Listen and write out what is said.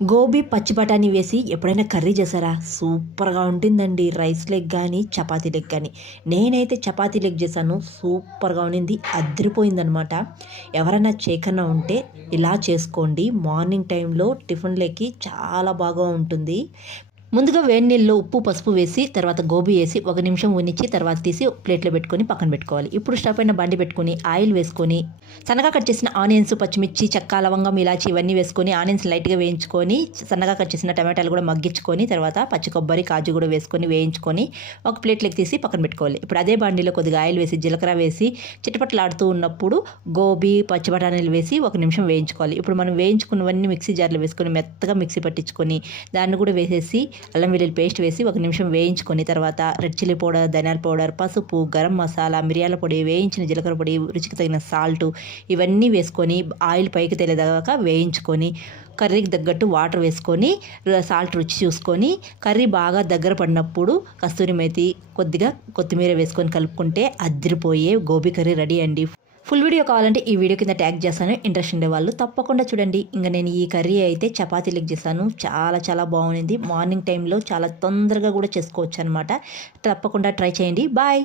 గోబీ పచ్చి బఠానీ వేసి ఎప్పుడైనా కర్రీ చేశారా? సూపర్‌గా ఉంటుందండి. రైస్ లెగ్ గానీ, చపాతీ లెగ్ గానీ. నేనైతే చపాతీ లెగ్ చేశాను. సూపర్‌గా ఉండింది. అద్దిరిపోయిందనమాట. ఎవరైనా చేయకన్నా ఉంటే ఇలా చేసుకోండి. మార్నింగ్ టైంలో టిఫిన్‌లకి చాలా బాగా ఉంటుంది. ముందుగా వేడి నీళ్ళలో ఉప్పు, పసుపు వేసి తర్వాత గోబీ ఏసి ఒక నిమిషం ఉన్నిచ్చి తర్వాత తీసి ప్లేట్‌లో పెట్టుకొని పక్కన పెట్టుకోవాలి. ఇప్పుడు స్టవ్ పైన బండి పెట్టుకొని ఆయిల్ వేసుకొని సన్నగా కట్ చేసిన ఆనియన్స్, పచ్చిమిర్చి, చెక్క, లవంగం, ఇలాచి ఇవన్నీ వేసుకొని ఆనియన్స్ లైట్‌గా వేయించుకొని సన్నగా కట్ చేసిన టమాటాలు కూడా మగ్గించుకొని తర్వాత పచ్చి కొబ్బరి, కాజు కూడా వేసుకొని వేయించుకొని ఒక ప్లేట్‌లోకి తీసి పక్కన పెట్టుకోవాలి. ఇప్పుడు అదే బండిలో కొద్దిగా ఆయిల్ వేసి జీలకర్ర వేసి చిటపటలాడుతూ ఉన్నప్పుడు గోబీ, పచ్చి బఠానీలు వేసి ఒక నిమిషం వేయించుకోవాలి. ఇప్పుడు మనం వేయించుకున్నవన్నీ మిక్సీ జార్‌లో వేసుకొని మెత్తగా మిక్సీ పట్టించుకొని దాన్ని కూడా వేసేసి అల్లం వెల్లుల్లి పేస్ట్ వేసి ఒక నిమిషం వేయించుకొని తర్వాత రెడ్ చిల్లీ పౌడర్, ధనియాల పౌడర్, పసుపు, గరం మసాలా, మిరియాల పొడి, వేయించిన జీలకర్ర పొడి, రుచికి తగిన సాల్టు ఇవన్నీ వేసుకొని ఆయిల్ పైకి తేలేదాకా వేయించుకొని కర్రీకి తగ్గట్టు వాటర్ వేసుకొని సాల్ట్ రుచి చూసుకొని కర్రీ బాగా దగ్గర పడినప్పుడు కస్తూరి మేతి కొద్దిగా కొత్తిమీర వేసుకొని కలుపుకుంటే అద్దిరిపోయే గోబీ కర్రీ రెడీ అండి. ఫుల్ వీడియో కావాలంటే ఈ వీడియో కింద ట్యాగ్ చేస్తాను. ఇంట్రెస్ట్ ఉండే వాళ్ళు తప్పకుండా చూడండి. ఇంకా నేను ఈ కర్రీ అయితే చపాతీలకు చేశాను. చాలా చాలా బాగుంది. మార్నింగ్ టైంలో చాలా తొందరగా కూడా చేసుకోవచ్చు అనమాట. తప్పకుండా ట్రై చేయండి. బాయ్.